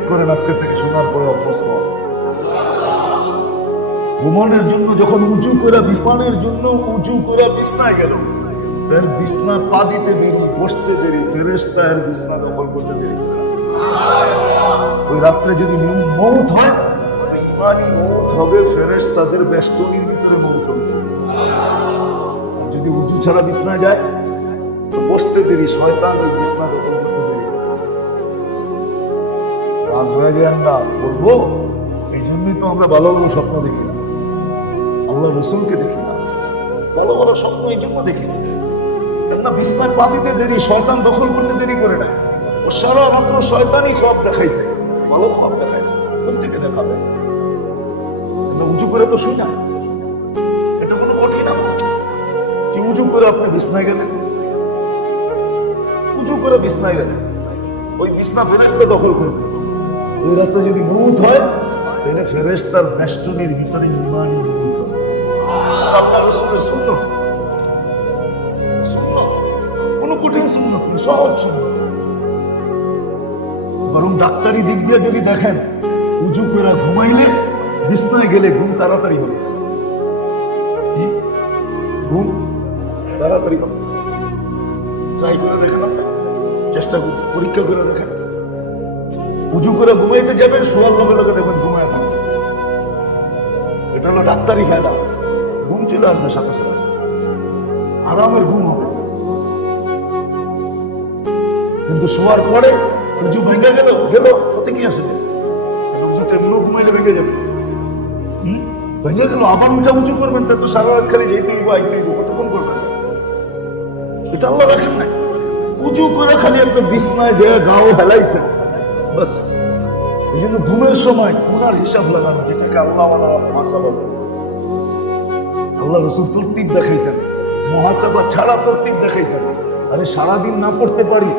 নিয়ত করেন আজকে থেকে শোনার পরে অভ্যস্ত হন। ঘুমানোর জন্য যখন উঁচু করে বিছানের জন্য উঁচু করে বিছনায় গেল, তার বিছনা পা দিতে দেরি, বসতে দেরি, ফেরেশতা এর বিছনা দখল করতে দেরি। ওই রাত্রে যদি মৌত হয়, তো ইমানি মৌত হবে, ফেরেশতাদের বেষ্টনীর ভিতরে মৌত হবে। যদি উঁচু ছাড়া বিছনা যায়, তো বসতে দেরি, শয়তান ওই বিছনা দখল করতে দেরি। রাত হয়ে যায় না বলবো, এই জন্যই তো আমরা ভালো ভালো স্বপ্ন দেখি না, আমরা রসুলকে দেখি না, ভালো ভালো স্বপ্ন এই জন্য দেখি না। কেননা বিছনায় পা দিতে দেরি, শয়তান দখল করতে দেরি করে না। ও সারা মাত্র শয়তানই খারাপ দেখাইছে, ভালো খারাপ দেখায় না। কোন থেকে দেখাবে? উঁচু করে তো শুই না, এটা কোনো কঠিন না। কি উঁচু করে আপনি বিছনায় গেলেন, উঁচু করে বিছনায় গেলেন, ওই বিছনা ফেরেশতা দখল করবে। ওই রাতে যদি মৌত হয়, তাহলে ফেরেশতার বেষ্টনীর ভিতরে ইমানি মৌত হবে। আপনার রসুলের সুন্নাত, সুন্নাত কোনো কঠিন সুন্নাত না, সহজ সুন্নাত। বরং ডাক্তারি দিক দিয়ে যদি দেখেন, উঁচু করে ঘুমাইলে বিছনায় গেলে ঘুম তাড়াতাড়ি হবে। কি ঘুম তাড়াতাড়ি হবে? ট্রাই করে দেখেন, আপনি চেষ্টা করুন, পরীক্ষা করে দেখেন। উঁচু করে ঘুমাইতে যাবেন, শোয়ার লগে লগে দেখবেন ঘুমায় না। এটা হলো ডাক্তারি ফায়দা। ঘুম চলে আসবে সাথে সাথে, আরামের ঘুম হবে। কিন্তু শোয়ার পরে উঁচু ভেঙে গেল গেল তাতে কি আসবে? তেমন ঘুমাইলে ভেঙে যাবে। ভেঙে গেল আবার উঠা উঁচু করবেন, তা তো সারা রাত খালি যেতেই বা আইতেই কতক্ষণ করবেন? এটা আল্লাহ রাখেন না। উঁচু করে খালি আপনি বিছনায় যে গাও হেলাইছেন, বাস। এই জন্য ঘুমের সময় গুনার হিসাব লাগানো, যেটাকে আল্লাহ মহাসাবা বলে। আল্লাহ রসুল তরতিব দেখাইছেন, মহাসাবা ছাড়া তরতিব দেখাইছেন। আরে সারাদিন না পড়তে পারি,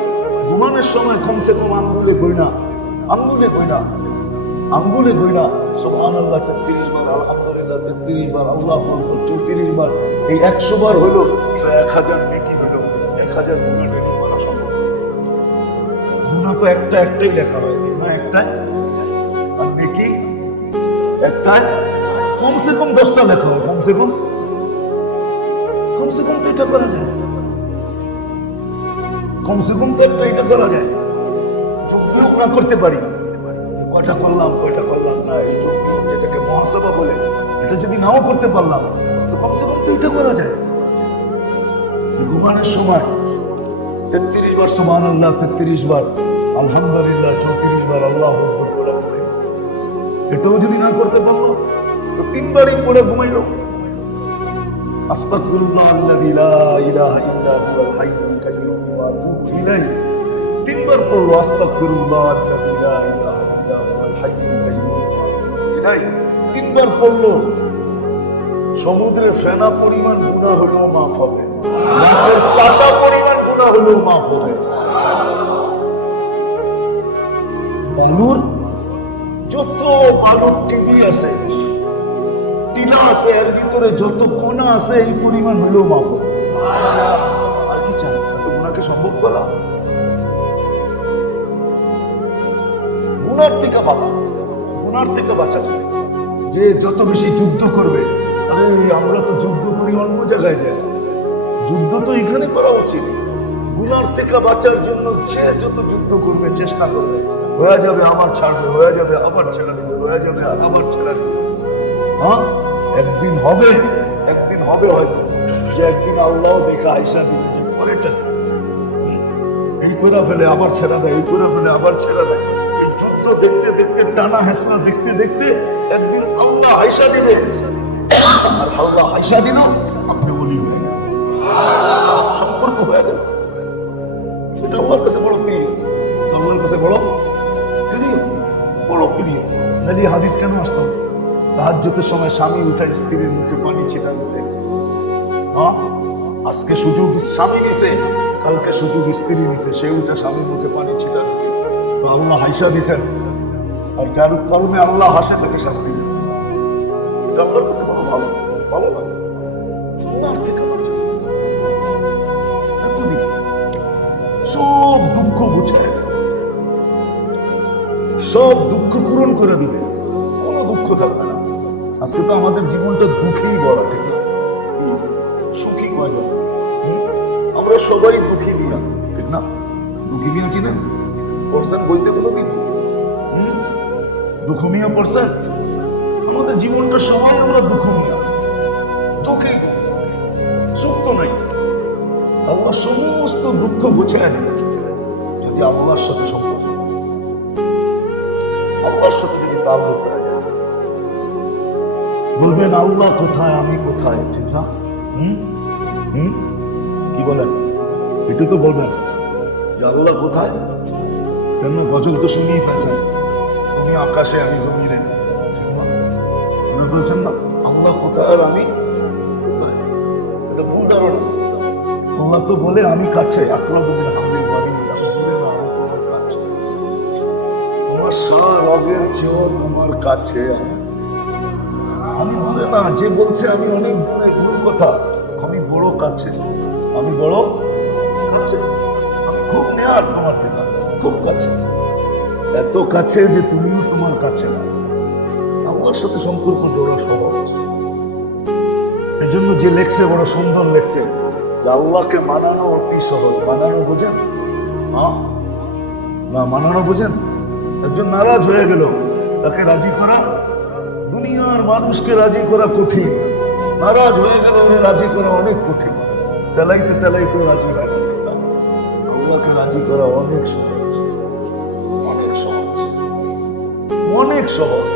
ঘুমানোর সময় কমসে কম আঙ্গুলে গইনা, আঙ্গুলে গইনা, আঙ্গুলে গইনা সুবহানাল্লাহ 33 বার, আলহামদুলিল্লাহ 33 বার, আল্লাহু আকবার 34 বার। এই 100 বার হলো 1000 নেকি হলো, 1000 গুনাহ নেকি করা সম্ভব। গুনাহ তো একটাই লেখা হয়, গুনাহ একটাই, আর নেকি একটাই। কমসে কম 10টা লেখা হয়, কমসে কম তো এটা করা যায়, কমসে কম তো এটা করা যায়। যোগ বিয়োগ না করতে পারি, কয়টা করলাম না, এই যোগ বিয়োগ যেটাকে মহাসাবা বলে, এটা যদি নাও করতে পারলাম, তো কমসে কম তো এটা করা যায়। ঘুমানোর সময় 33 বার সুবহানাল্লাহ, 33 বার আলহামদুলিল্লাহ, 34 বার আল্লাহু আকবার বলা হবে। এটাও যদি না করতে পারলাম, তো 3 বারই পড়ে ঘুমাইলো। আস্তাগফিরুল্লাহ আল্লাযী লা ইলাহা ইল্লা হুয়াল হাইয়ুল কাইয়্যুম ওয়া আতুবু ইলাইহি। 3 বার পড়লো আস্তাগফিরুল্লাহ আল্লাযী লা ইলাহা ইল্লা হুয়াল হাইয়ুল কাইয়্যুম ওয়া আতুবু ইলাইহি। 3 বার পড়লো। সমুদ্রের ফেনা পরিমাণ গুনাহ হলেও মাফ হবে, গাছের পাতা পরিমাণ গুনাহ হলেও মাফ হবে। বালুর যত বালুর টিভি আছে, টিলা আছে, এর ভিতরে যত কোনা আছে, এই পরিমাণ হলেও মাফ হবে। আর কি চান? এত গুনাহকে সম্ভব করা? গুনার থেকে বাঁচা, গুনার থেকে বাঁচা যায়। যে যত বেশি যুদ্ধ করবে, আরে আমরা তো যুদ্ধ করি অন্য জায়গায় যাই, যুদ্ধ তো এখানে করা উচিত। গুনার থেকে বাঁচার জন্য যে যত যুদ্ধ করবে, চেষ্টা করবে, হয়ে যাবে আবার ছাড়বে, হয়ে যাবে আবার ছেড়ে দেবে, হয়ে যাবে আবার ছেড়ে দেবে। হ্যাঁ, একদিন হবে হয়তো, যে একদিন আল্লাহ দেখা আইসা দিবে যে পরেটা এই করে ফেলে আবার ছেড়া দেয়, এই করে ফেলে আবার ছেড়া দেয়। এই যুদ্ধ দেখতে দেখতে, টানা হেসনা দেখতে দেখতে একদিন আল্লাহ আইসা দিবে। আর আল্লাহ আইসা দিল, আপনি বলি হয়ে গেল, সম্পর্ক হয়ে গেল। এটা আমার কাছে বড় প্রিয়, আমার কাছে বড় প্রিয়। নাহলে হাদিস কেন আসতাম? তাহাজ্জুদের সময় স্বামী উঠায় স্ত্রীর মুখে পানি ছিটা দিছে। আজকে সুযোগ স্বামী নিছে, কালকে সুযোগ স্ত্রী নিছে, সে উঠে স্বামীর মুখে পানি ছিটা দিছে, তো আল্লাহ হাইসা দিছেন। আর যার কর্মে আল্লাহ হাসে তাকে শাস্তি দেন। এটা আমার কাছে বড় ভালো লাগে। গুনার থেকে বাঁচা, এতদিন সব দুঃখ গুছায়, সব দুঃখ পূরণ করে দিবে, কোনো দুঃখ থাকবে না। আজকে তো আমাদের জীবনটা দুঃখেই বড়, ঠিক না? কি সুখী হয় না? আমরা সবাই দুঃখী নিয়া, ঠিক না? দুঃখী নিয়ে চিনেন? পড়ছেন বইতে কোনোদিন? দুঃখ নিয়ে পড়ছেন? আমাদের জীবনটা সবাই আমরা দুঃখ নিয়া, দুঃখী, সুখ তো নাই। আল্লাহ সমস্ত দুঃখ বুঝে আনেন যদি আল্লাহর সাথে সম্পর্ক, আল্লাহর সাথে যদি তাল্লুক করা যায়। বলবেন আল্লাহ কোথায়, আমি কোথায়, ঠিক না? কি বলেন? একটু তো বলবেন যে আল্লাহ কোথায়। কেন গজল তো শুনিয়ে ফেলছেন, তুমি আকাশে আমি জমিনে, ঠিক না? শুনে ফেলছেন না? আল্লাহ কোথায় আর আমি কোথায়, এটা ভুল ধারণা। আল্লাহ তো বলে আমি কাছে, তোমার সারা চেয়েও তোমার কাছে। আমি বলে না, যে বলছে আমি অনেক দূরে, ভুল কথা। আমি বড় কাছে, আমি বড় কাছে, খুব নেয়ার তোমার থেকে, খুব কাছে, এত কাছে যে তুমিও তোমার কাছে না। আমার সাথে সম্পর্ক জোড়া সহজ। এই জন্য যে লেখছে বড় সুন্দর লেখছে, আল্লাহকে মানানো অতি সহজ। মানানো বোঝেন? না মানানো বোঝেন? একজন নারাজ হয়ে গেল, তাকে রাজি করা, দুনিয়ার মানুষকে রাজি করা কঠিন। নারাজ হয়ে গেল, রাজি করা অনেক কঠিন। তেলাইতে তেলাইতে রাজি হয় না। আল্লাহকে রাজি করা অনেক সহজ, অনেক সহজ, অনেক সহজ।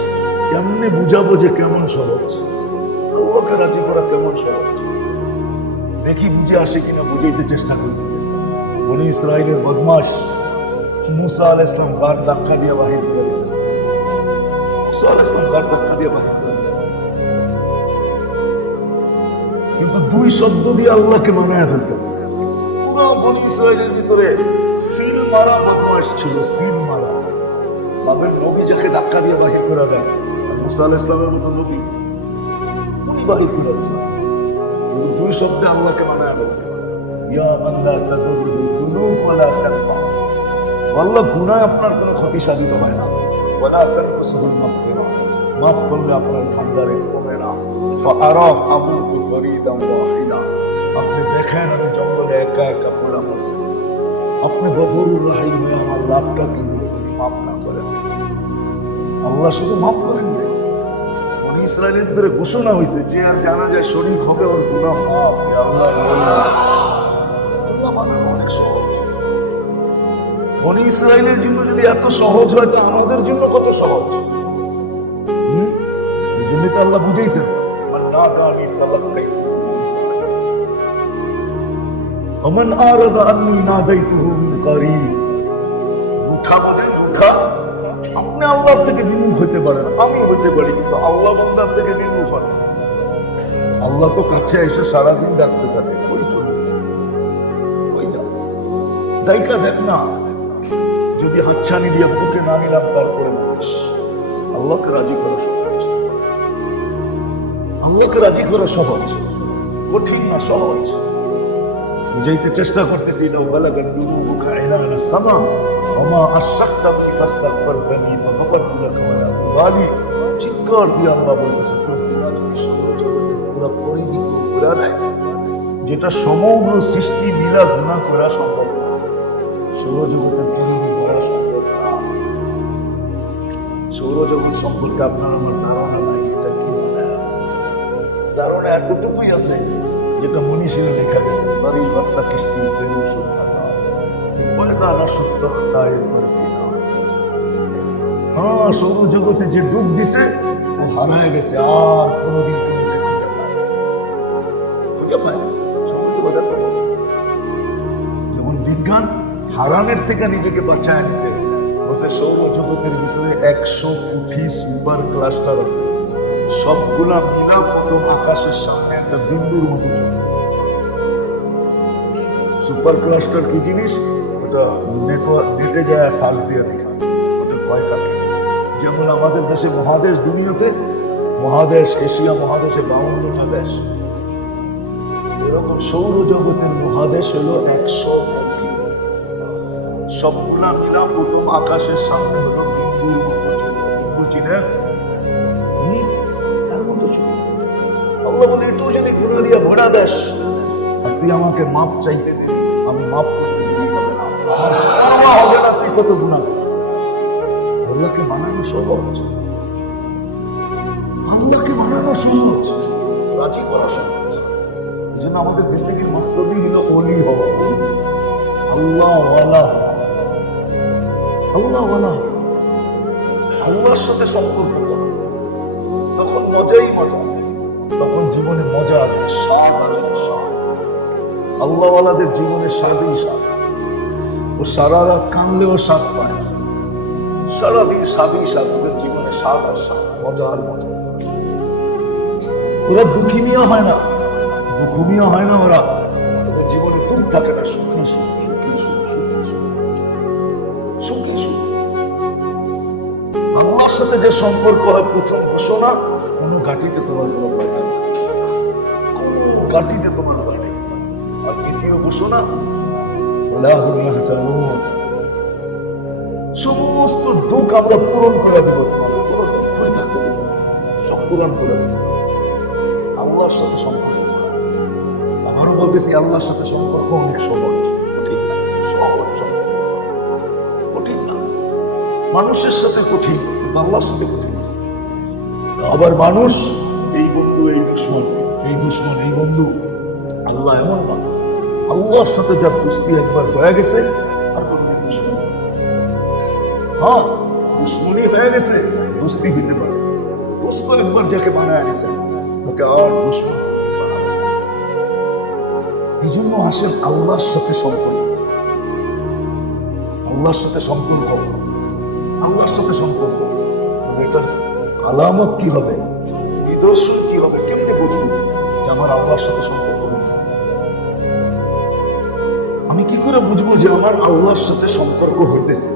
কেমনে বুঝাবো যে কেমন সহজ? আল্লাহকে রাজি করা কেমন সহজ? দেখি বুঝে আসে কিনা, বুঝাইতে চেষ্টা করি। বনি ইসরাইলের বদমাশ মুসা আলাইহিস সালাম গার ধাক্কা দিয়ে বাহির করে দিয়েছেন। মুসা আলাইহিস সালাম গার ধাক্কা দিয়ে বাহির করে দিয়েছেন, কিন্তু দুই শব্দ দিয়ে আল্লাহকে মানায় ফেলছেন। পুরো বনি ইসরাইলের ভিতরে সিল মারা বদমাশ ছিল, সিল মারা। বাবের নবী যাকে ধাক্কা দিয়ে বাহির করে দেন, মুসা আলাইহিস সালামের মতো নবী, উনি বাহির করে দিয়েছেন। দুই শব্দে আল্লাহকে মানায় ফেলছে। ইয়া মান লা তাদুররু যুনুব ওয়া লা তানফা। আল্লাহ গুনাহ আপনার কোনো ক্ষতি সাধিত হয় না। ওয়া লা তানকুসুল মাগফিরা, মাফ করলে আপনার ভান্ডারে কমে না। ফাআরাফ আমুতু ফরিদান ওয়াহিদা, আপনি দেখেন আমি জঙ্গলে একা একা পড়া মরতেছি, আপনি গফুরুর রহিম, আমার লাভটা কি মাফ না করেন? আল্লাহ শুধু মাফ করেন না, ইসরায়েলের ভিতরে ঘোষণা হয়েছে যে আর জানা যায় শরীর হবে ওর গুনাহ মাফ। আল্লাহ মানানো অনেক সহজ। বনি ইসরায়েলের জন্য যদি এত সহজ হয়, তো আমাদের জন্য কত সহজ। এই জন্য তো আল্লাহ বুঝাইছেন, ومن أعرض عني ناديته من قريب। উঠা বোঝেন? উঠা আপনি আল্লাহর থেকে বিমুখ হইতে পারেন, আমি হইতে পারি, কিন্তু আল্লাহ বান্দার থেকে বিমুখ হয়। আল্লাহ তো কাছে এসে সারাদিন ডাকতে থাকে, ওই চলে ওই যাস দায়িকা দেখ না। যদি হাতছানি দিয়ে বুকে না নিলাম, তারপরে মানুষ। আল্লাহকে রাজি করা সহজ, আল্লাহকে রাজি করা সহজ, কঠিন না, সহজ। বুঝাইতে চেষ্টা করতেছি। চিৎকার দিয়ে আল্লাহ বলতেছে, যেটা সমগ্র সৃষ্টি মিলা গুনাহ করা সম্ভব না, সৌরজগতের করা সম্ভব না। সৌরজগৎ সম্পর্কে আপনার আমার ধারণা নাই। এটা কি ধারণা? এতটুকুই আছে যেটা মনীষীরা লেখা গেছে, বাড়ি বার্তা কিস্তি ফেরু হ্যাঁ, সৌরজগতে যে ডুব দিছে ও হারায় গেছে, আর কোনোদিন খুঁজে পায় না। যেমন বিজ্ঞান হারানের থেকে নিজেকে বাঁচায় নিছে, বলছে সৌরজগতের ভিতরে 100 কোটি সুপার ক্লাস্টার আছে, সবগুলা মিনা প্রথম আকাশের সামনে একটা বিন্দুর মতো চলে। সুপার ক্লাস্টার কি জিনিস? ওটা নেটে যায় সার্চ দিয়ে দেখা, ওটা কয় কাকে। যেমন আমাদের দেশে মহাদেশ, দুনিয়াতে মহাদেশ, এশিয়া মহাদেশে 52টা দেশ, এরকম সৌরজগতের মহাদেশ হলো 100 কোটি। সবগুলা মিলা প্রথম আকাশের সামনে হলো বিন্দুর দেশ আর তুই আমাকে মাপ চাইতে দিবি, আমি মাপ করতে দিবি হবে না, আমার হবে না, তুই কত গুনাহ। আল্লাহকে মানানো সহজ, আল্লাহকে মানানো সহজ, রাজি করা সহজ। এই জন্য আমাদের জিন্দগির মাকসাদই হলো ওলি হওয়া, আল্লাহওয়ালা, আল্লাহওয়ালা, আল্লাহর সাথে সম্পর্ক করা। তখন মজাই মজা, তখন জীবনে মজা আসবে, স্বাদ আসবে, স্বাদ। আল্লাহওয়ালাদের জীবনে স্বাদই স্বাদ। ও সারা রাত কানলেও স্বাদ পায়, সারাদিন স্বাদই স্বাদ, ওদের জীবনে স্বাদ আর স্বাদ, মজা আর মজা। ওরা দুঃখী নিয়ে হয় না, দুঃখ নিয়ে হয় না, ওরা ওদের জীবনে দুঃখ থাকে না, সুখী সুখ, সুখী সুখ, সুখী সুখ, সুখী সুখ। আল্লাহর সাথে যে সম্পর্ক হয়, প্রথম ঘোষণা, কোনো ঘাটিতে তোমার কোনো ভয় থাকবে, কোনো ঘাটিতে তোমার ভয় নেই। আর দ্বিতীয় ঘোষণা, সমস্ত দুঃখ আমরা পূরণ করে দেবো, কোনো দুঃখই থাকবে না, সব পূরণ করে দেবো। আল্লাহর সাথে সম্পর্ক, আবারও বলতেছি, আল্লাহর সাথে সম্পর্ক অনেক সহজ, কঠিন না, সহজ, কঠিন না। মানুষের সাথে কঠিন, কিন্তু আল্লাহর সাথে কঠিন। আবার মানুষ এই বন্ধু, এই দুশ্মন, এই দুশ্মন, এই বন্ধু। আল্লাহ এমন না, আল্লাহর সাথে যার দুস্তি একবার হয়ে গেছে আর কোনদিন দুশ্মন, হ্যাঁ দুশ্মনী হয়ে গেছে, দুস্তি হইতে পারে। দোস্ত একবার যাকে বানায় গেছে তাকে আর দুশ্মন। এই জন্য আসেন আল্লাহর সাথে সম্পর্ক, আল্লাহর সাথে সম্পর্ক, আল্লাহর সাথে সম্পর্ক। এটার আলামত কি হবে, নিদর্শন কি হবে, কেমনে বুঝবো যে আমার আল্লাহর সাথে সম্পর্ক হয়েছে? আমি কি করে বুঝবো যে আমার আল্লাহর সাথে সম্পর্ক হইতেছে?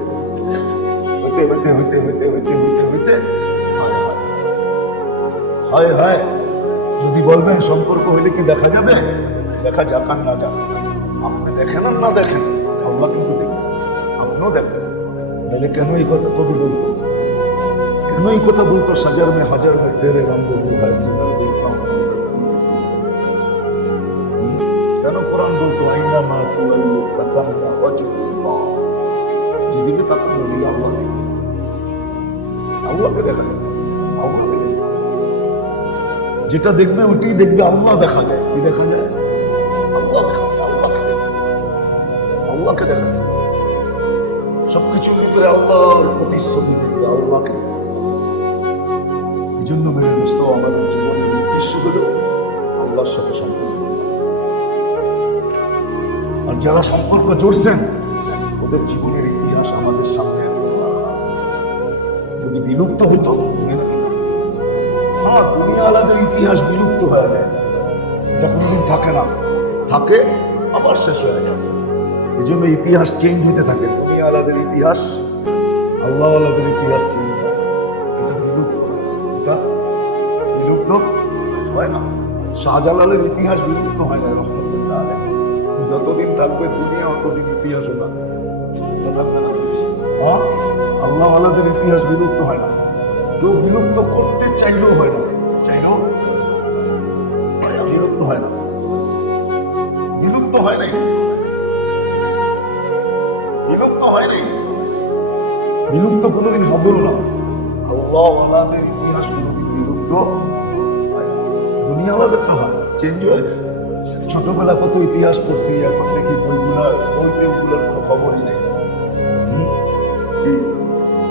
হইতে হইতে হইতে হইতে হইতে হইতে হইতে হায় হায়, যদি বলবেন সম্পর্ক হইলে কি দেখা যাবে? দেখা যাক আর না যাক, আপনি দেখেন আর না দেখেন, আল্লাহ কিন্তু দেখবেন, আপনিও দেখবেন। নাহলে কেন এই কথা কবি বলতো, কেন এই কথা বলতো, সাজার মে হাজার মে তেরে রঙ হয়, কেন কোরআন বলতো আইনা মা তুয়াল্লু ফাতাম্মা ওয়াজহুল্লাহ, যেদিকে তাকানো দিলে আল্লাহ দেখবে, আল্লাহকে দেখা যাবে, আল্লাহকে দেখবে। যেটা দেখবে ওইটাই দেখবে, আল্লাহ দেখা যায়। কি দেখা যায়? আল্লাহ দেখা যায়, আল্লাহকে দেখবে, আল্লাহকে দেখা যায়। সবকিছুর ভিতরে আল্লাহর প্রতিশ্রুতি দেখবে, আল্লাহকে। এই জন্য মেরে দোস্ত, আমাদের জীবনের উদ্দেশ্য হলো আল্লাহর সাথে সম্পর্ক। আর যারা সম্পর্ক জড়ছেন, ওদের জীবনের ইতিহাস আমাদের সামনে যদি বিলুপ্ত হতো, হ্যাঁ দুনিয়া আলাদা ইতিহাস বিলুপ্ত হয়ে যায়, এটা কোনোদিন থাকে না, থাকে আবার শেষ হয়ে যাবে। এই জন্য ইতিহাস চেঞ্জ হতে থাকে, দুনিয়া আলাদের ইতিহাস, আল্লাহ আলাদের ইতিহাস চেঞ্জ হয়, এটা বিলুপ্ত হয়, এটা বিলুপ্ত হয় না। শাহজালালের ইতিহাস বিলুপ্ত হয় না, রহমতুল্লাহ আলাইহি। যতদিন থাকবে দুনিয়া, অতদিন ইতিহাসও থাকবে না। হ্যাঁ, আল্লাহ আলাদের ইতিহাস বিলুপ্ত হয় না, কেউ বিলুপ্ত করতে চাইলেও হয় না, চাইলেও বিলুপ্ত হয় না, বিলুপ্ত হয় নাই, বিলুপ্ত হয় নাই, বিলুপ্ত কোনোদিন হবেও না। আল্লাহ আলাদের ইতিহাস কোনোদিন বিলুপ্ত হয় না, দুনিয়া আলাদেরটা হয়, চেঞ্জ হয়। ছোটবেলা কত ইতিহাস পড়ছি, এখন দেখি বইতে ওগুলোর কোনো খবরই নেই।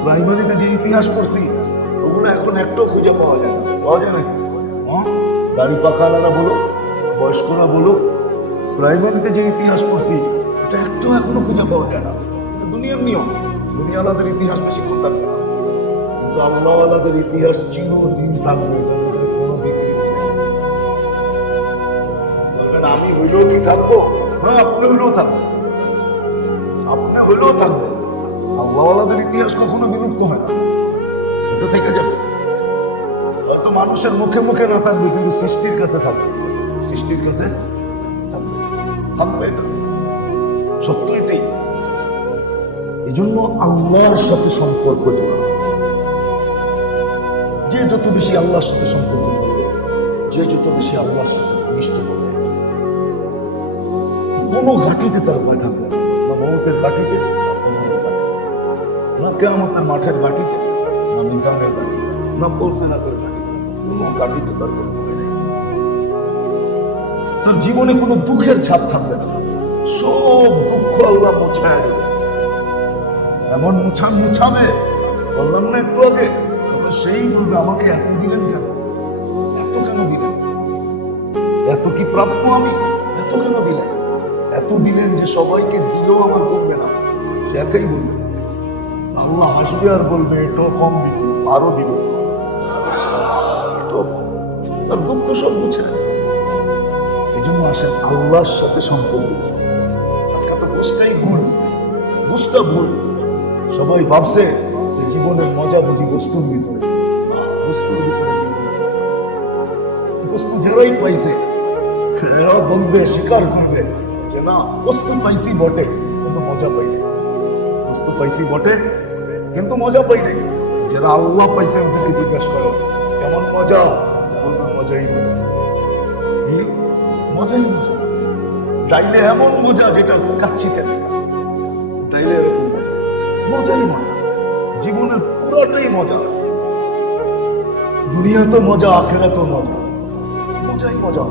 প্রাইমারিতে যে ইতিহাস পড়ছি ওগুলো এখন একটু খুঁজে পাওয়া যায় না, পাওয়া যায় নাকি? দাড়ি পাখালারা বলো, বয়স্করা বলো, প্রাইমারিতে যে ইতিহাস পড়ছি এটা একটু এখনো খুঁজে পাওয়া যায় না। এটা দুনিয়ার নিয়ম, দুনিয়া আলাদের ইতিহাস বেশিক্ষণ থাকবে না, কিন্তু আল্লাহ আলাদের ইতিহাস চিরদিন থাকবে, কোনো বিক্রি নেই। আমি হইলেও কি থাকবো? হ্যাঁ, আপনি হইলেও থাকবেন, আপনি হইলেও থাকবেন। আল্লাহ আলাদের ইতিহাস কখনো বিলুপ্ত হয় না, এটা থেকে যাবে। হয়তো মানুষের মুখে মুখে না থাকবে, কিন্তু সৃষ্টির কাছে থাকবে, সৃষ্টির কাছে থাকবে, থাকবে না, সত্য এটাই। এই জন্য আল্লাহর সাথে সম্পর্ক জোড়া, যে যত বেশি আল্লাহর সাথে সম্পর্ক জড়বে, যে যত বেশি আল্লাহর সাথে ঘনিষ্ঠ করবে, কোনো ঘাটিতে তার ভয় থাকবে না, না মৌতের ঘাটিতে, না কিয়ামতের মাঠের ঘাটিতে, না মিজানের ঘাটিতে, না পৌঁছানোর ঘাটিতে, কোনো ঘাটিতে তার কোনো ভয় নেই। তার জীবনে কোনো দুঃখের ছাপ থাকবে না, সব দুঃখ আল্লাহ মোছায় দেবে। এমন মুছাবে, বললাম না একটু আগে, সেই বলবে আমাকে এত দিলেন কেন, এত কেন দিলেন, এত কি প্রাপ্য আমি, এত কেন দিলেন, এত দিলেন যে সবাইকে দিলেও আমার কমবে না, সে একাই বলবে। আল্লাহ হাসবে আর বলবে এটাও কম দিছি, আরো দিব। তার দুঃখ সব মুছে নেয়। এই জন্য আসেন আল্লাহর সাথে সম্পর্ক। আজকে তো বুঝতেই ভুল, বুঝটা ভুল। সবাই ভাবছে যে জীবনের মজা বুঝি বস্তুর ভিতরে, বস্তুর ভিতরে বস্তু যারাই পাইছে এরা বলবে, স্বীকার করবে যে না বস্তু পাইছি বটে কিন্তু মজা পাই নাই, বস্তু পাইছি বটে কিন্তু মজা পাই নাই। যারা আল্লাহ পাইছে ওদেরকে জিজ্ঞাসা করে কেমন মজা, বলবে মজাই মজা, মজাই মজা। তাইলে এমন মজা যেটা কাচ্ছিতে না, তাইলে এরকম মজাই মজা, জীবনের পুরোটাই মজা। দুনিয়া তো মজা, আখেরা তো মজা, মজাই মজা।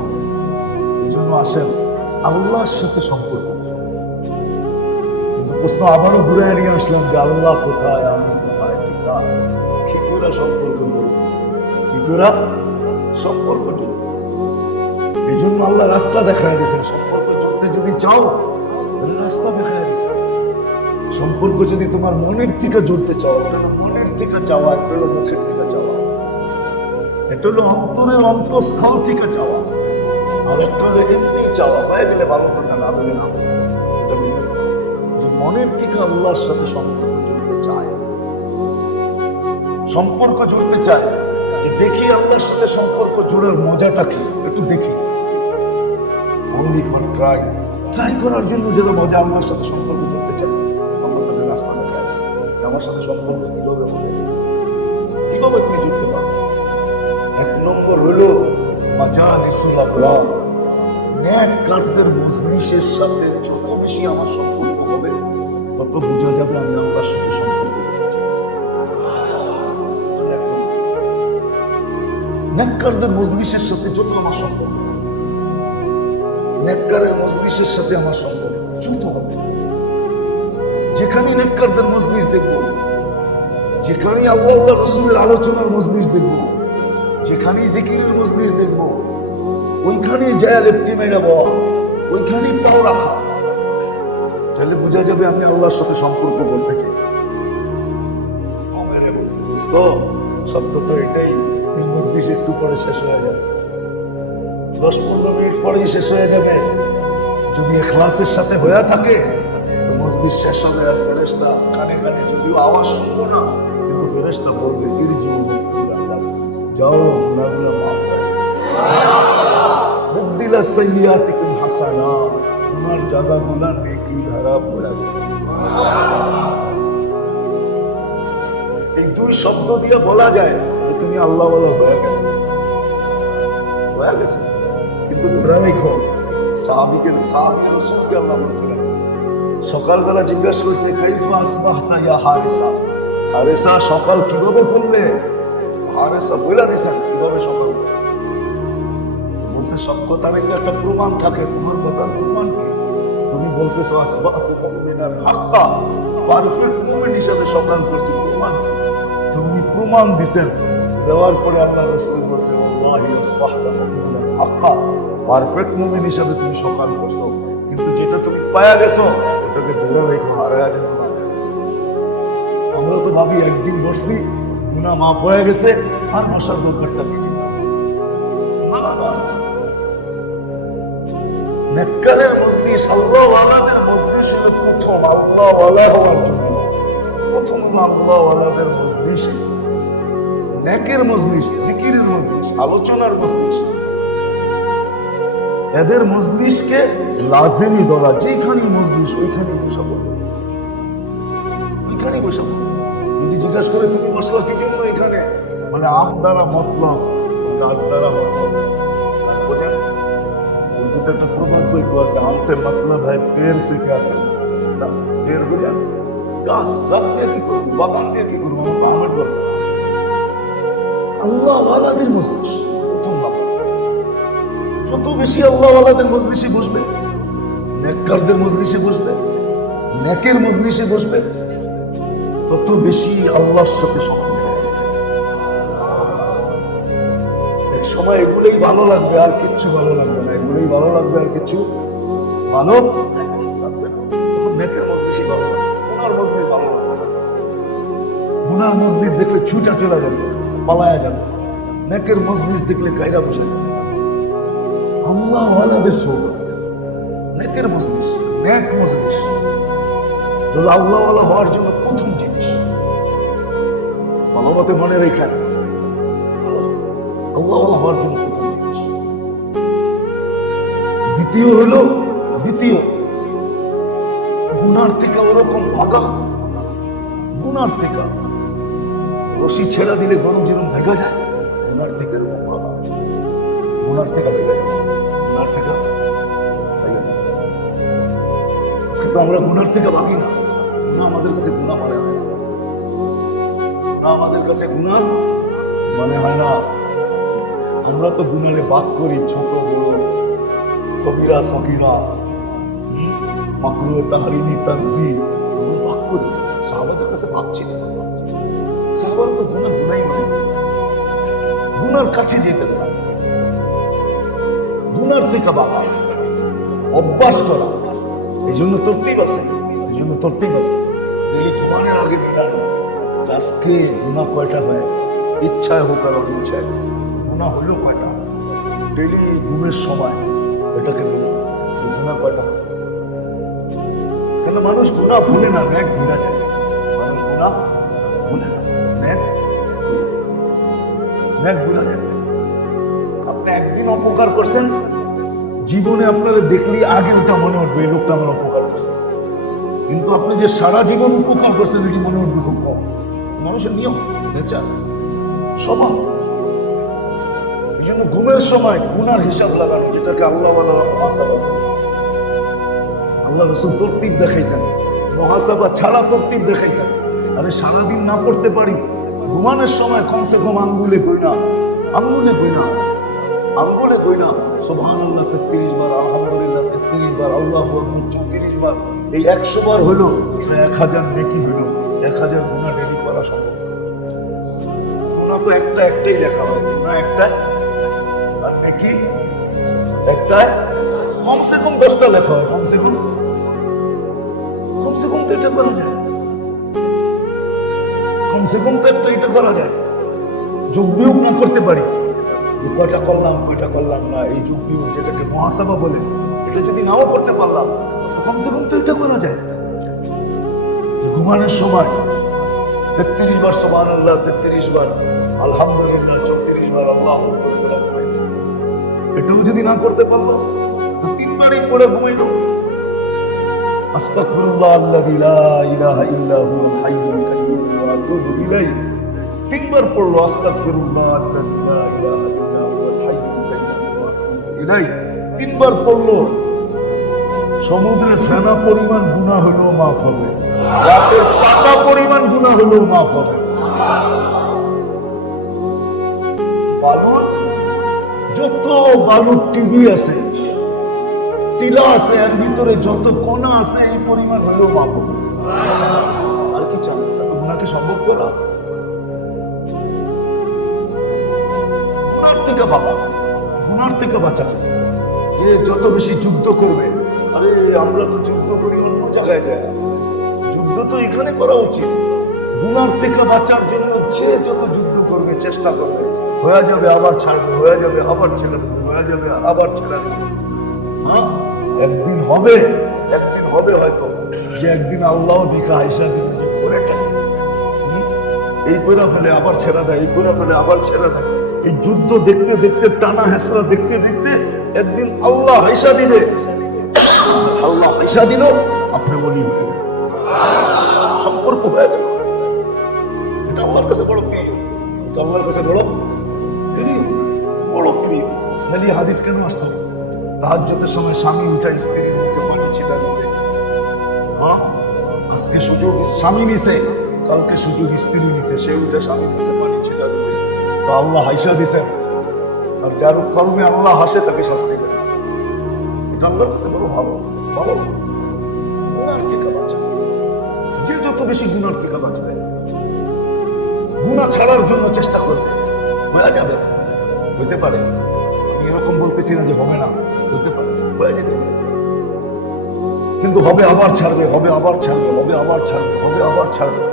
এই জন্য আসেন আল্লাহর সাথে সম্পর্ক। কিন্তু প্রশ্ন আবারও ঘুরে নিয়ে আসলাম যে আল্লাহ কোথায়, আমি কোথায়, কি করে সম্পর্ক করবো, কি করে সম্পর্ক করবো? এই জন্য আল্লাহ রাস্তা দেখায় দিয়েছেন। সম্পর্ক চলতে যদি চাও তাহলে রাস্তা দেখায় দিয়েছেন। সম্পর্ক যদি তোমার মনের থেকে জুড়তে চাও, এটা হলো মনের থেকে চাওয়া, এটা হলো মুখের থেকে চাওয়া, এটা হলো অন্তরের অন্তঃস্থল থেকে চাওয়া, আর একটা হলো এমনি চাওয়া, হয়ে গেলে ভালো কথা, না বলে না। এটা যে মনের থেকে আল্লাহর সাথে সম্পর্ক জুড়তে চায়, সম্পর্ক জুড়তে চায়, যে দেখি আল্লাহর সাথে সম্পর্ক জুড়ার মজাটা কি, একটু দেখি। only for ট্রাই করার জন্য যেন মজা আল্লাহর সাথে সম্পর্ক জুড়তে চায়। আমার তাদের রাস্তা দেখা আছে, আমার সাথে সম্পর্ক কিভাবে হবে, কিভাবে তুমি জুড়তে পারো। এক নম্বর হলো মাজালিসুল আবরার, নেককারদের মজলিসের সাথে যত বেশি আমার সম্পর্ক হবে তত বোঝা যাবে আমি আল্লাহর সাথে সম্পর্ক করতে চাইছি। নেককারদের মজলিসের সাথে যত আমার সম্পর্ক, নেককারের মজলিসের সাথে আমার সম্পর্ক যত হবে, যেখানে নেককারদের মজলিস দেখবো, যেখানে আল্লাহ আল্লাহ রাসূলের আলোচনার মজলিস দেখবো, যেখানে জিকিরের মজলিস দেখবো, ওইখানে যায় লেপটি মেরা বয়া, ওইখানেই পাও রাখা, তাহলে বোঝা যাবে আমি আল্লাহর সাথে সম্পর্ক বলতে চাইছি। সত্য তো এটাই, এই মজলিস একটু পরে শেষ হয়ে যাবে, 10-15 মিনিট পরেই শেষ হয়ে যাবে। যদি ইখলাসের সাথে হয়ে থাকে তো মজলিস শেষ হবে, আর ফেরেশতা কানে কানে যদিও আওয়াজ শুনবো না, কিন্তু ফেরেশতা বলবে ইরজিউ মাগফিরাতাক, যাও গুনাহগুলো মাফ হয়ে গেছে, মুবদিলা সাইয়্যাতিকুম হাসানাত, তোমার জায়গাগুলো নেকি ধারা পড়ে গেছে। এই দুই শব্দ দিয়ে বলা যায় যে তুমি আল্লাহ ওয়ালা হয়ে গেছে, হয়ে গেছে। কিন্তু ধরে রেখো সাহাবী রাসূলকে আল্লাহ বলেছিলেন, সকালবেলা জিজ্ঞাসা করছে কাইফা আসবাহতা ইয়া হারিসা, হারিসা সকাল কিভাবে করলে? হারিসা বলে দিছেন কিভাবে সকাল করছে। বলছে সব কথার একটা প্রমাণ থাকে, তোমার কথার প্রমাণ কি? তুমি বলতেছো আসবাহতু মুমিনান হাক্কা, পারফেক্ট মুমিন হিসেবে সকাল করছি, প্রমাণ কি? তুমি প্রমাণ দিছেন, দেওয়ার পরে আল্লাহ রাসূল বলেছে ওয়াল্লাহি আসবাহতা মুমিনান হাক্কা, পারফেক্ট মুমিন হিসেবে তুমি সকাল করছো, কিন্তু যেটা তুমি পায়া গেছো ওটাকে ধরে রেখো, হারায়া যেন না। আমরা তো ভাবি একদিন বসছি, গুনাহ মাফ হয়ে গেছে, আর মশার দরকারটা মিটি না। নেককারের মজলিস, আল্লাহ ওয়ালাদের মজলিস হলো প্রথম, আল্লাহ ওয়ালা হওয়ার জন্য প্রথম আল্লাহ ওয়ালাদের মজলিস, নেকের মজলিস, জিকিরের মজলিস, আলোচনার মজলিস, এদের মজলিসকে লাজিমি ধরা, যেখানেই মজলিস ওইখানে বসা পড়বে, ওইখানেই বসা পড়বে। যদি জিজ্ঞাসা করে তুমি বসলা কি জন্য এখানে, মানে আম দ্বারা মতলব, গাছ দ্বারা মতলব, তো একটা প্রবাদ বইকো আছে, हमसे मतलब है पेड़ से क्या करूं, পেড় বুঝেন, গাছ, গাছ দিয়ে কি করবো, বাগান দিয়ে কি করবো, আমার ফার্মের দরকার। আল্লাহ ওয়ালাদের মজলিস প্রথম নাম্বার। যত বেশি আল্লাহ ওয়ালাদের মজলিসে বসবে, নেককারদের মজলিসে বসবে, নেকের মজলিসে বসবে, তত বেশি আল্লাহর সাথে সম্পর্ক। এক সময় এগুলোই ভালো লাগবে, আর কিচ্ছু ভালো লাগবে না, এগুলোই ভালো লাগবে, আর কিছু ভালো লাগবে না। তখন নেকের মজলিসই ভালো লাগবে, গুনার মজলিস ভালো লাগবে না। গুনার মজলিস দেখলে ছুটা চলে যাবে, পালায়া যাবে। নেকের মজলিস দেখলে কায়রা বসে যাবে। আল্লাহ ওয়ালাদের সৌগত নেকের মজলিস, নেক মজলিস যদি আল্লাহ ওয়ালা হওয়ার জন্য প্রথম জিনিস ভালো মতে মনে রেখেন, আল্লাহ ওয়ালা হওয়ার জন্য প্রথম জিনিস। দ্বিতীয় গুনার থেকে ওরকম ভাগা, গুনার থেকে রশি ছেড়া দিলে গরম যেরকম ভেঙে যায়, গুনার থেকে এরকম ভাগা, গুনার থেকে ভেঙে যায়, গুনার থেকে ভেঙে যায়। আজকে তো আমরা গুনার থেকে ভাগি না, গুনাহ আমাদের কাছে গুনাহ মনে হয় না, গুনাহ আমাদের কাছে গুনাহ মনে হয় না। আমরা তো গুনারে ভাগ করি, ছোট বড়, কবিরা সগীরা, মাকরুহ তাহরিমি তানজিহ, ভাগ করি। সাহাবাদের কাছে ভাগ ছিল না, সাহাবারা তো গুনাই মানে গুনার কাছে যেতেন না। গুনার থেকে বাবা অভ্যাস করা, এই জন্য তরতিব আছে, এই জন্য তরতিব আছে। ডেলি ঘুমানোর আগে বিধান, আজকে গুনাহ কয়টা হয়, ইচ্ছায় হোক আর অনিচ্ছায়, গুনাহ হইল কয়টা, ডেলি ঘুমের সময় এটাকে গুনাহ কয়টা। কেন মানুষ গুনাহ ভুলে না, ন্যাক ভুলে যায়। মানুষ গুনাহ ভুলে না, ন্যাক ভুলে যায়। আপনি একদিন অপকার করছেন, জীবনে আপনারা দেখলে আগে ওটা মনে উঠবে, এই লোকটা আমার অপকার করছে। কিন্তু আপনি যে সারা জীবন উপকার করছেন, এটি মনে উঠবে খুব কম। মানুষের নিয়ম, নেচার, স্বভাব। এই জন্য ঘুমের সময় গুনার হিসাব লাগানো, যেটাকে আল্লাহ আল্লাহ রসুল তরতিব দেখাইছেন, মুহাসাবা ছাড়া তরতিব দেখাইছেন। আরে সারাদিন না পড়তে পারি, ঘুমানোর সময় কমসে কম আঙ্গুলে কই না, আঙ্গুলে কই না, আঙ্গুলে কই না সুবহানাল্লাহ 33 বার, আলহামদুলিল্লাহ 33 বার, আল্লাহু আকবার 34 বার। এই 100 বার হলো 1000 নেকি হলো, 1000 গুনাহ ডেলি করা সম্ভব। গুনাহ তো একটাই লেখা হয়, গুনাহ একটাই, আর নেকি একটাই। কমসে কম 10টা লেখা হয়, কমসে কম তো এটা করা যায়, কমসে কম তো এটা করা যায়। যোগ বিয়োগ না করতে পারি, কয়টা করলাম না, এই যোগ বিয়োগ যেটাকে মুহাসাবা বলে, এটা যদি নাও করতে পারলাম, তো কমসে কম তো এটা করা যায়। ঘুমানোর সময় 33 বার সুবহানাল্লাহ, 33 বার আলহামদুলিল্লাহ, 34 বার আল্লাহু আকবার, এটাও যদি না করতে পারলো, তো 3 বারই পড়ে ঘুমাইল। আস্তাগফিরুল্লাহ আল্লাযী লা ইলাহা ইল্লা হুয়াল হাইয়ুল কাইয়্যুম ওয়া আতুবু ইলাইহি, 3 বার পড়লো আস্তাগফিরুল্লাহ আল্লাযী লা ইলাহা ইল্লা হুয়াল হাইয়ুল কাইয়্যুম ওয়া আতুবু ইলাইহি, 3 বার পড়লো। সমুদ্রের ফেনা পরিমাণ গুনাহ হলেও মাফ হবে, গাছের পাতা পরিমাণ গুনাহ হলেও মাফ হবে। বালুর যত বালুর টিভি আছে, টিলা আছে, এর ভিতরে যত কণা আছে, এই পরিমাণ হলেও মাফ হবে। আর কি চান, এত গুনাহকে সম্ভব করা? গুনার থেকে বাবা, গুনার থেকে বাঁচা চাই। যে যত বেশি যুদ্ধ করবে, আরে আমরা তো যুদ্ধ করি অন্য জায়গায় যায়, যুদ্ধ তো এখানে করা উচিত। গুনার থেকে বাঁচার জন্য যে যত যুদ্ধ করবে, চেষ্টা করবে, হয়ে যাবে আবার ছাড়বে, হয়ে যাবে আবার ছেড়ে দেবে, হয়ে যাবে আবার ছেড়ে দেবে। হ্যাঁ, একদিন হবে হয়তো, যে একদিন আল্লাহ দিখা আইসা দিবে, এই করে ফেলে আবার ছেড়ে দেয়, এই করে ফেলে আবার ছেড়ে দেয়। এই যুদ্ধ দেখতে দেখতে, টানা হেসরা দেখতে দেখতে একদিন আল্লাহ হাইসা দিবে। আল্লাহ হাইসা দিল, আপনি বলি হয়ে গেল, সম্পর্ক হয়ে গেল। এটা আল্লাহর কাছে বড় প্রিয়, এটা আল্লাহর কাছে বড় প্রিয়। নাহলে হাদিস কেন আসতো? তাহাজ্জুদের সময় স্বামী উঠা স্ত্রীর মুখে পানি ছিটা দিছে। হ্যাঁ, আজকে সুযোগ স্বামী নিছে, কালকে সুযোগ স্ত্রী নিছে, সে উঠে স্বামী মুখে পানি ছিটা দিছে, তো আল্লাহ হাইসা দিছেন। আর যার কর্মে আল্লাহ হাসে তাকে শাস্তি দেয়। এটা আল্লাহর কাছে বড় ভালো ভালো। গুনার থেকে বাঁচা, যে যত বেশি গুনার থেকে বাঁচবে, গুনাহ ছাড়ার জন্য চেষ্টা করবে, হয়ে যাবে। হইতে পারে, আমি এরকম বলতেছি না যে হবে না, হইতে পারে, হয়ে যেতে পারে। কিন্তু হবে আবার ছাড়বে, হবে আবার ছাড়বে, হবে আবার ছাড়বে, হবে আবার ছাড়বে,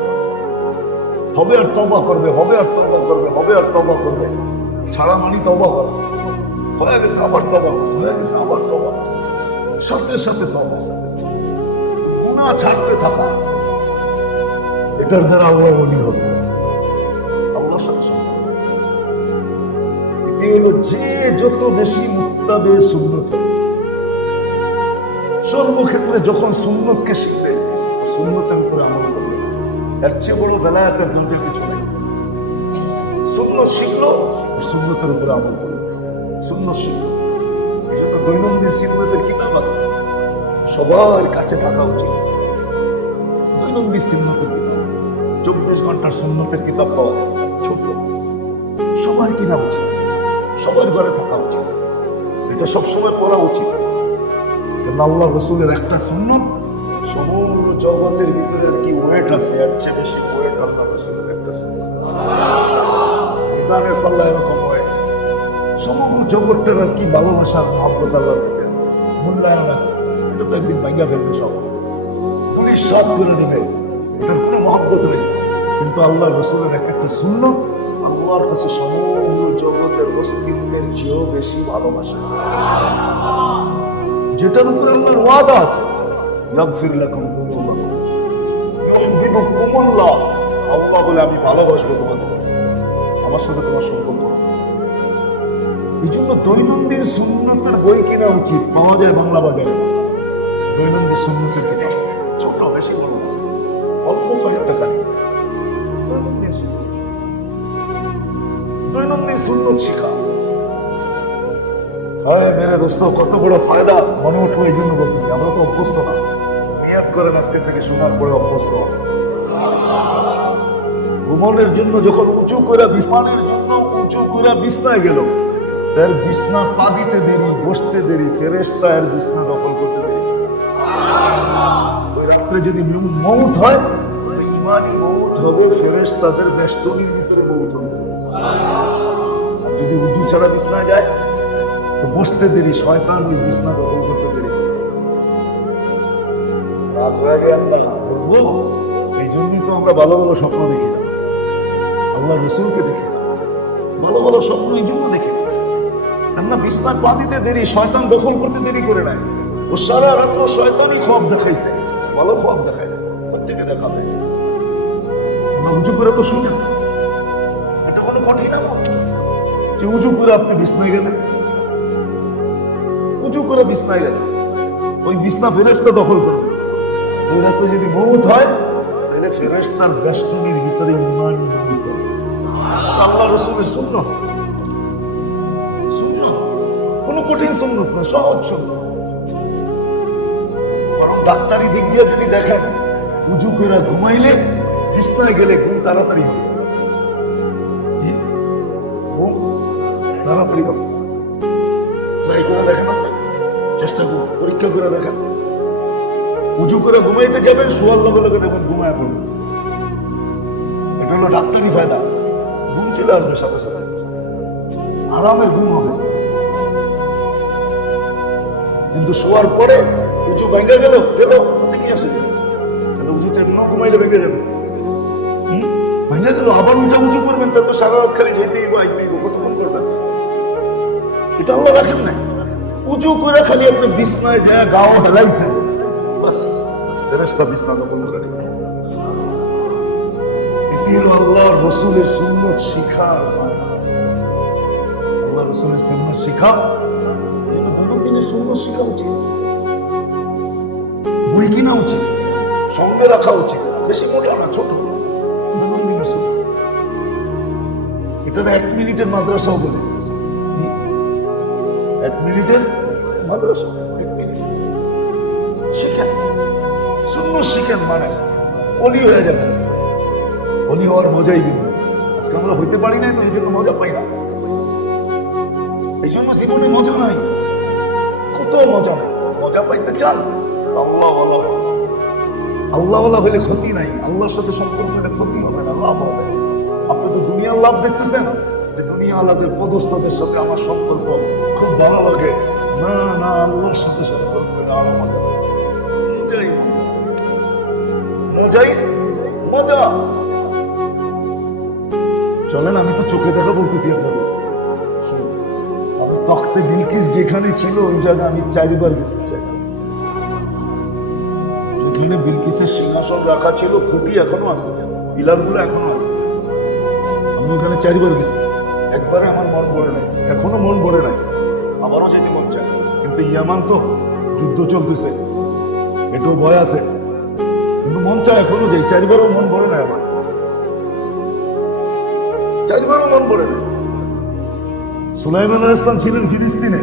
হবে আর তওবা করবে, হবে আর তওবা করবে, হবে আর তওবা করবে। ছাড়া মানি তওবা করা, হয়ে গেছে আবার তওবা করছে, হয়ে গেছে আবার তওবা করছে, সাথে সাথে তওবা। গুনাহ ছাড়তে থাকা, এটার দ্বারা আল্লাহ ওলি হবে, আল্লাহর সাথে সম্পর্ক। এটি হলো যে যত বেশি মুত্তাবে সুন্নত, সর্বক্ষেত্রে যখন সুন্নতকে শিখবে, সুন্নতের উপরে আমল করবে, এর চেয়ে বড় বেলায়েতের দরজা কিছু নেই। সুন্নত শিখলো, সুন্নতের উপরে আমল করবে, সুন্নত শিখলো। এই জন্য দৈনন্দিন সিন্নতের কিতাব আছে, সবার কাছে থাকা উচিত। দৈনন্দিন সিন্নতের কিতাব, 24 ঘন্টার সুন্নতের কিতাব পাওয়া যায়, ছোট, সবার কিনা উচিত, সবার ঘরে থাকা উচিত, এটা সবসময় পড়া উচিত। আল্লাহ রসুলের একটা সুন্নত সমগ্র জগতের ভিতরে কি ওয়েট আছে, এর চেয়ে বেশি ওয়েট আল্লাহ রসুলের একটা সুন্নত। মিজানের পাল্লা এরকম ওয়েট, সমগ্র জগৎটার আর কি ভালোবাসার মহব্বত আল্লাহর কাছে আছে, মূল্যায়ন আছে। এটা তো একদিন ভাঙ্গা ফেলবে সব, তুমি সব করে দেবে, এটার কোনো মহব্বত নেই। কিন্তু আল্লাহ রসুলের একটা সুন্নত আল্লাহর কাছে সমগ্র জগতের অস্তিত্বের চেয়েও বেশি ভালোবাসা, যেটার উপরে আল্লাহর ওয়াদা আছে, ইয়াগফির লাকুম যুনুবাকুম ইউহিব্বুকুমুল্লাহ। আল্লাহ বলে আমি ভালোবাসবো তোমাদের, আমার সাথে তোমার সম্পর্ক। এই জন্য দৈনন্দিন সুন্নতের বই কেনা উচিত, পাওয়া যায় বাংলা বাজারে। দৈনন্দিন সুন্নতের কিতাব, ছোট বেশি বড়, অল্প কয়েক টাকা। দৈনন্দিন সুন্নত, দৈনন্দিন সুন্নত শিখা। হয় মেরে দোস্ত, কত বড় ফায়দা মনে উঠলো, এই জন্য বলতেছি। আমরা তো অভ্যস্ত না, নিয়াত করেন আজকে থেকে শোনার পরে অভ্যস্ত। ঘুমানোর জন্য যখন উঁচু করে, বিছানার জন্য উঁচু করে বিছনায় গেল, তার বিছনা পা দিতে দেরি, বসতে দেরি, ফেরেশতা এর বিছনা দখল করতে দেরি। ওই রাত্রে যদি মউত হয়, ইমানি মউত হবে, ফেরেশতাদের বেষ্টনীর ভিতরে মউত হবে। যদি উঁচু ছাড়া বিছনায় যায় তো বসতে দেরি, শয়তান ওই বিছনা দখল করতে দেরি। রাত হয়ে গেল না, এই জন্যই তো আমরা ভালো ভালো স্বপ্ন দেখি না, আল্লাহ রসুলকে দেখি ভালো ভালো স্বপ্ন এই জন্য দেখি। আমরা বিছনায় পা দিতে দেরি, শয়তান দখল করতে দেরি করে নাই। ও সারা রাত্র শয়তানই খোয়াব দেখাইছে, ভালো খোয়াব দেখায়, প্রত্যেকে দেখাবে। আমরা উঁচু করে তো শুনি, এটা কোনো কঠিন আমল যে উঁচু করে আপনি বিছনায় গেলেন, উঁচু করে বিছনায় গেলেন, ওই বিছনা ফেরেশতা দখল করবে। ওই রাতে যদি মউত হয়, তাহলে ফেরেশতার বেষ্টনীর ভিতরে ইমানি মউত হবে। আল্লাহ রসুলের সুন্নাত, সুন্নাত কোনো কঠিন সুন্নাত না, সহজ সুন্নাত। কারণ ডাক্তারি দিক দিয়ে যদি দেখেন, উঁচু করে ঘুমাইলে বিছনায় গেলে ঘুম তাড়াতাড়ি হবে, ঘুম তাড়াতাড়ি হবে। ট্রাই করে দেখেন, চেষ্টা করুন, পরীক্ষা করে দেখেন। উঁচু করে ঘুমাইতে যাবেন, শোয়ার লগে লগে দেখবেন ঘুমায় পড়বেন। এটা হলো ডাক্তারি ফায়দা, ঘুম চলে আসবে সাথে সাথে, আরামের ঘুম হবে। কিন্তু শোয়ার পরে উঁচু ভেঙে গেল তাতে কি আসে? তাহলে উঁচুতে না ঘুমাইলে ভেঙে যাবে, ভেঙে গেল, আবার উঁচু করবেন, তার তো সারা রাত খালি যেতেই বা আইতেই, কতক্ষণ করবেন? এটা আল্লাহ রাখেন নাই। উঁচু করে খালি আপনি বিছনায় যায় গাও হেলাইছেন, বাস ফেরেশতা বিছনা দখল করে নিল। এটি হলো আল্লাহর রসুলের সুন্নাত শিখা। আল্লাহ রসুলের সুন্নাত শিখা, এগুলো দৈনন্দিনের সুন্নাত শিখা উচিত, বই কিনা উচিত, সঙ্গে রাখা উচিত, বেশি মোটা না, ছোট দৈনন্দিনের সুন্নাত। এটা 1 মিনিটের মাদ্রাসাও বলে, 1 মিনিটের মাদ্রাসা, এক মিনিট শিখেন, সুন্নত শিখেন, মানে অলি হয়ে যাবেন। অলি হওয়ার মজাই কিন্তু আজকে আমরা হইতে পারি নাই, তো এই জন্য মজা পাই না। এই জন্য জীবনে মজা নাই, কত মজা নাই। মজা পাইতে চান আল্লাহ আল্লাহ হলে ক্ষতি নাই, আল্লাহর সাথে সম্পর্ক হলে ক্ষতি হবে না, লাভ হবে। আপনি তো দুনিয়ার লাভ দেখতেছেন যে দুনিয়া আল্লাহদের পদস্থদের সাথে আমার সম্পর্ক খুব ভালো লাগে। না না, আল্লাহর সাথে সম্পর্ক আরো মজা, মজাই মজা। চলেন, আমি তো চোখে দেখা বলতেছি আপনাদের। আমি তখতে বিলকিস যেখানে ছিল ওই জায়গায় আমি 4 বার গেছি। যেখানে বিলকিসের সিংহাসন রাখা ছিল, খুঁটি এখনো আছে, পিলার গুলো এখনো আছে, আমি ওখানে 4 বার গেছি। একবারে আমার মন ভরে নাই, এখনো মন ভরে নাই, আবারও যেতে মন চায়। কিন্তু ইয়ামান তো যুদ্ধ চলতেছে, এটাও ভয় আছে, কিন্তু মন চায় এখনো যাই। 4 বারও মন ভরে নাই আমার, 4 বারও মন ভরে নাই। সুলাইমান আলাইহিস সালাম ছিলেন ফিলিস্তিনে,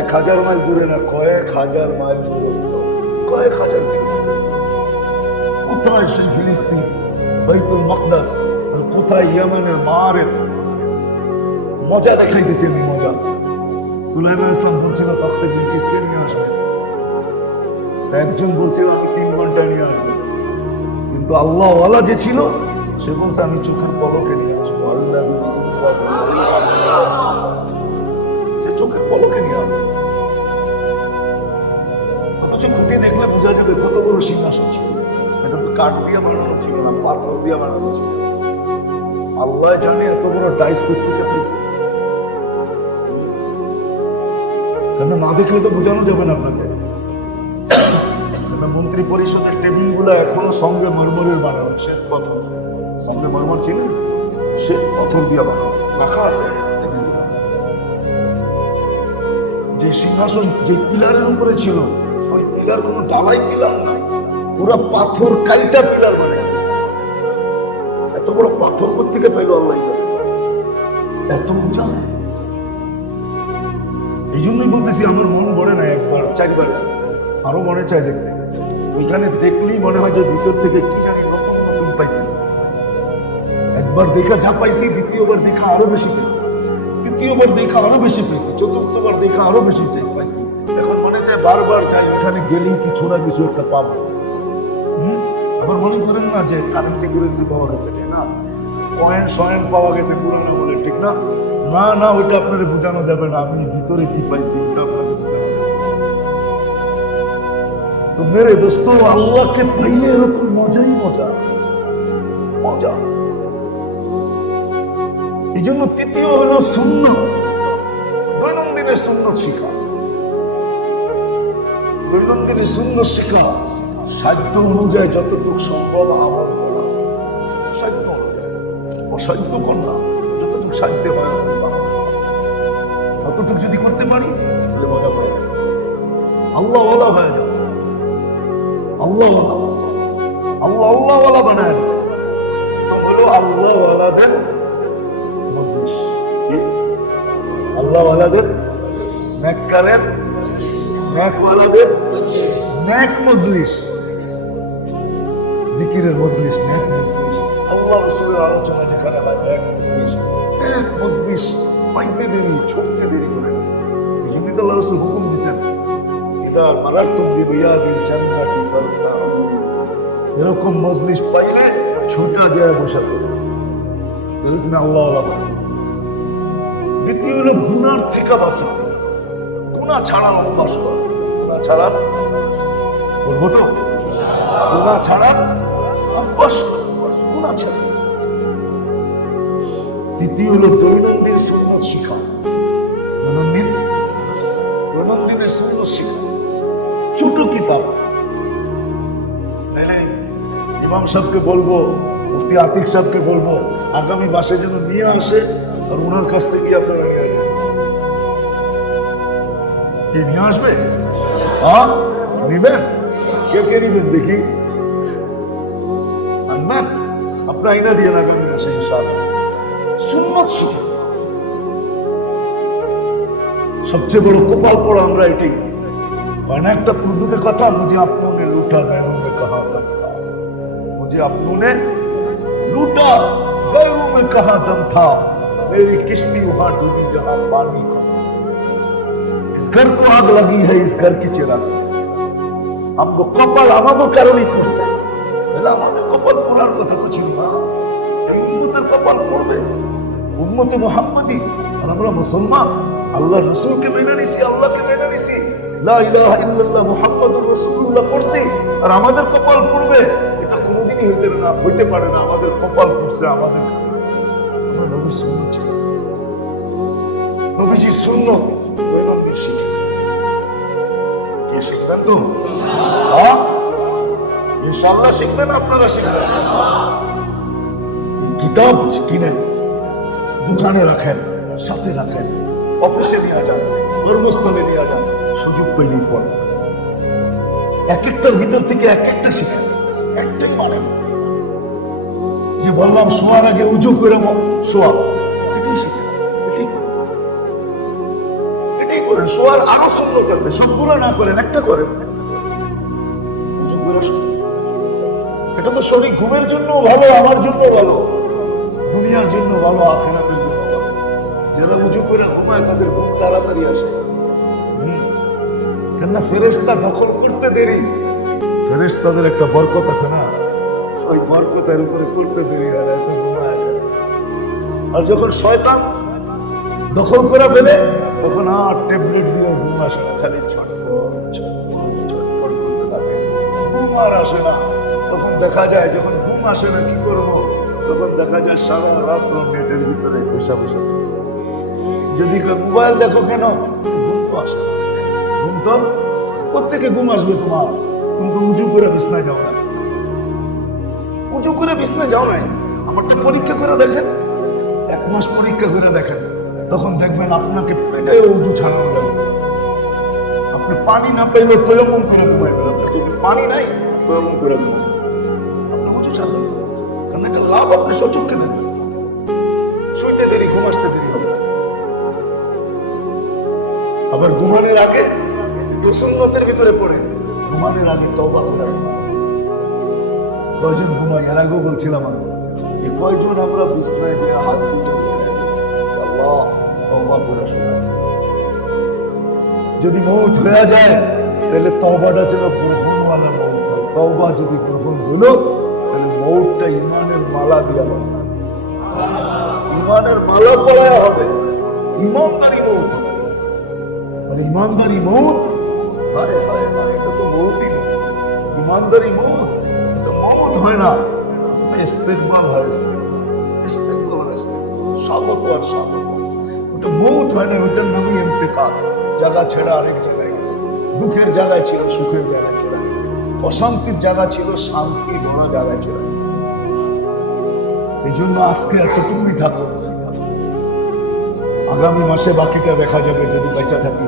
1000 মাইল দূরে না, কয়েক হাজার মাইল দূরে, কয়েক হাজার। কোথায় সেই ফিলিস্তিন, বাইতুল মাকদাস, কোথায় ইয়ামানের মারের মজা দেখাইতেছে। আমি মজা, সুলাইমান আলাইহিস সালাম বলছিল তখতে বিলকিসকে নিয়ে আসবে, একজন বলছিল আমি 3 ঘন্টায় নিয়ে আসবো, কিন্তু আল্লাহ ওয়ালা যে ছিল সে বলছে আমি চোখের পলকে নিয়ে আসবো। আল্লাহ সে চোখের পলকে নিয়ে আসবে। অথচ খুঁটি দেখলে বোঝা যাবে কত বড় সিংহাসন ছিল। এটা তো কাঠ দিয়ে বানানো ছিল না, পাথর দিয়ে বানানো ছিল। আল্লাহ জানে এত বড় ডাইস করতে পেরেছে, কেন না দেখলে তো বোঝানো যাবে না আপনাকে। মন্ত্রী পরিষদের টেবিল গুলো এখনো সঙ্গে মরমরের বানানো, শ্বেত পাথর, সঙ্গে মরমর ছিল, শ্বেত পাথর দিয়ে বানানো রাখা আছে। যে সিংহাসন যে পিলারের উপরে ছিল, ওই পিলার কোনো ডালাই পিলার নাই, পুরো পাথর কাইটা পিলার বানাইছে। এত বড় পাথর কোত্থেকে পাইল আল্লাহ, এত উঁচা। এই জন্যই বলতেছি আমার মন ভরে না, একবার 4 বার আরো মনে চায় দেখতে। ওইখানে দেখলেই মনে হয় যে ভিতর থেকে কি জানি নতুন নতুন পাইতেছে। একবার দেখা যা পাইছি, দ্বিতীয়বার দেখা আরো বেশি পেয়েছি, তৃতীয়বার দেখা আরো বেশি পেয়েছি, চতুর্থবার দেখা আরো বেশি পাইছি। এখন মনে চায় বারবার যাই, ওখানে গেলেই কিছু না কিছু একটা পাবো। আবার মনে করেন না যে কারেন্সি কুরেন্সি পাওয়া গেছে, ঠিক না, কয়েন সয়েন পাওয়া গেছে পুরানো বলে, ঠিক না। না না, ওইটা আপনাদের বোঝানো যাবে না, আমি ভিতরে কি পাইছি ওটা আপনাদের বোঝানো যাবে। তো মেরে দোস্ত, আল্লাহকে পাইলে এরকম মজাই মজা, মজা। এই জন্য তৃতীয় হলো সুন্নাত, দৈনন্দিনের সুন্নাত শিখা। দৈনন্দিনের সুন্নাত শিখা, সাধ্য অনুযায়ী যতটুকু সম্ভব আমল করা, সাধ্য অনুযায়ী, অসাধ্য কর না, যতটুকু সাধ্য হয় ততটুকু যদি করতে পারি তাহলে মজা পাই। আল্লাহ ওয়ালা হয়ে যাবে, আল্লাহ আল্লাহ বানায় হলো আল্লাহ ওয়ালাদের মজলিস। আল্লাহ ওয়ালাদের নেককারের, নেকওয়ালাদের নেক মজলিস, জিকিরের মজলিস, নেক মজলিস। আল্লাহ রাসূলের আলোচনা যেখানে হয়, নেক মজলিস, নেক মজলিস পাইতে দেরি, ছুটতে দেরি করে। এই জন্যই তো আল্লাহ রাসূল হুকুম দিয়েছেন, ইদা মারারতুম বিরিয়াদিল জান্নাতি ফারতাউ, এরকম মজলিস পাইলে ছোটা যায় বসে পড়ো, তাহলে তুমি আল্লাহ আল্লাহ। দ্বিতীয় হলো গুনার থেকে বাঁচা, গুনাহ ছাড়া অভ্যাস করা। গুনাহ ছাড়া বলবো তো, গুনাহ ছাড়া অভ্যাস করা, গুনাহ ছাড়া। তৃতীয় হলো দৈনন্দিন সুন্নাত শিখা, দৈনন্দিনের সুন্নাত শিখা, ছোট কিতাব। ইমাম সাহেবকে বলবো, মুফতি আতিক সাহেবকে বলবো আগামী মাসে যেন নিয়ে আসে, আর ওনার কাছ থেকে আপনারা নিয়ে আসবে। হ্যাঁ, নিবেন? কে কে নিবেন দেখি? আনবেন? আপনার আইনা দিয়ে আগামী মাসে ইনশাআল্লাহ। সুন্নাত শিখে সবচেয়ে বড় কপাল পড়া আমরা এটাই। মানে একটা উর্দুতে কথা, মুঝে আপনে লুটা গয়রোं में कहा दम था, मुझे अपनों ने लूटा गैरों में कहा दम था, मेरी किश्ती वहां डूबी जहां पानी खो। इस घर को आग लगी है इस घर की चिराग से। हमको कपाल আমাগো কারণে করছে, বলে আমাদের কপাল পড়ার কথা তো ছিল না। এই উম্মতের কপাল পড়বে, উম্মতে মুহাম্মাদি। আর আমরা মুসলমান, আল্লাহর রাসূলকে মেনে নিছি, আল্লাহকে মেনে নিছি, লা ইলাহা ইল্লাল্লাহ মুহাম্মাদুর রাসূলুল্লাহ পড়ছি, আর আমাদের কপাল পড়বে এটা কোনোদিনই হইতে পারে না। আমাদের কপাল পড়ছে আমাদের, আমরা নবীর সুন্নাত ছেড়ে দিয়েছি। নবীজির সুন্নাত দৈনন্দিন শিখি। কে শিখবেন তো? হ্যাঁ, ইনশাআল্লাহ শিখবেন, আপনারা শিখবেন। কিতাব কিনেন, দোকানে রাখেন, সাথে রাখেন, অফিসে নিয়ে যান, কর্মস্থলে নিয়ে যান, সুযোগ পেলেই পড়েন। এক একটার ভিতর থেকে এক একটা শিখেন, একটাই মানেন। যে বললাম শোয়ার আগে উজু করে শোয়া, এটাই শিখেন, এটাই করেন। শোয়ার আরো সুন্নত আছে, সবগুলো না করেন, একটা করেন, উজু করে শোয়া। এটা তো শরীর ঘুমের জন্য ভালো, আমার জন্য ভালো, দুনিয়ার জন্য ভালো, আখিরাতের জন্য ভালো। যারা উজু করে ঘুমায় তাদের ঘুম তাড়াতাড়ি আসে। কেননা ফেরেশতা দখল করতে দেরি, ফেরেশতাদের একটা বরকত আছে না, ওই বরকতের উপরে করতে দেরি হয় না, ঘুমায়। আর যখন শয়তান দখল করে ফেলে তখন আর ট্যাবলেট দিয়ে ঘুম আসে না, খালি ছটফট ছটফট করতে থাকে, ঘুম আর আসে না। তখন দেখা যায় যখন ঘুম আসে না কি করবো, তখন দেখা যায় সারা রাত নেটের ভিতরে পেশা পেশা করতেছে। যদি মোবাইল দেখো কেন, ঘুম তো আসে না। ঘুম তো প্রত্যেকে ঘুম আসবে তোমার, কিন্তু উঁচু করে বিছনায় যাও না, উঁচু করে বিছনায় যাও নাই। আমারটা পরীক্ষা করে দেখেন, 1 মাস পরীক্ষা করে দেখেন, তখন দেখবেন আপনাকে পেটে উঁচু ছাড়ানো যাবে। আপনি পানি না পেলে তৈমুম করে ঘুমাইবেন, আপনার পানি নাই তৈমুম করে ঘুমাইবেন, আপনি উঁচু ছাড়বেন। কারণ একটা লাভ আপনি সচক্ষে নেন, শুইতে দেরি, ঘুম আসতে দেরি হবে। আবার ঘুমানোর আগে সুন্নতের ভিতরে পড়ে ঘুমানোর আগে তওবা করে। কয়জন ঘুমাই, এর আগেও বলছিলাম আমি, কয়জন আমরা বিছনায় গিয়ে হাত দুটো আল্লাহ তওবা করে শোনা। যদি মৌত হয়ে যায় তাহলে তওবাটা যেন গ্রহণওয়ালা মৌত হয়। তওবা যদি গ্রহণ হলো তাহলে মৌতটা ইমানের মালা দিয়া হবে, ইমানের মালা পড়ায়া হবে, ইমানদারি মৌত হবে। আর ইমানদারি মৌত, হায় হায় হায়, এটা তো মৌতই না। ইমানদারি মৌত, এটা মৌত হয় না, ইস্তেগফার হয়, ইস্তেগফার হয়, স্বাগত আর স্বাগত। ওটা মৌত হয়নি, ওটার নামই ইন্তেকাল। জায়গা ছেড়ে আরেক জায়গায় গেছে, দুঃখের জায়গায় ছিল সুখের জায়গায় চলে গেছে, অশান্তির জায়গা ছিল শান্তি ভরা জায়গায় চলে গেছে। এই জন্য আজকে এতটুকুই থাকো, আগামী মাসে বাকিটা দেখা যাবে যদি বেঁচে থাকি।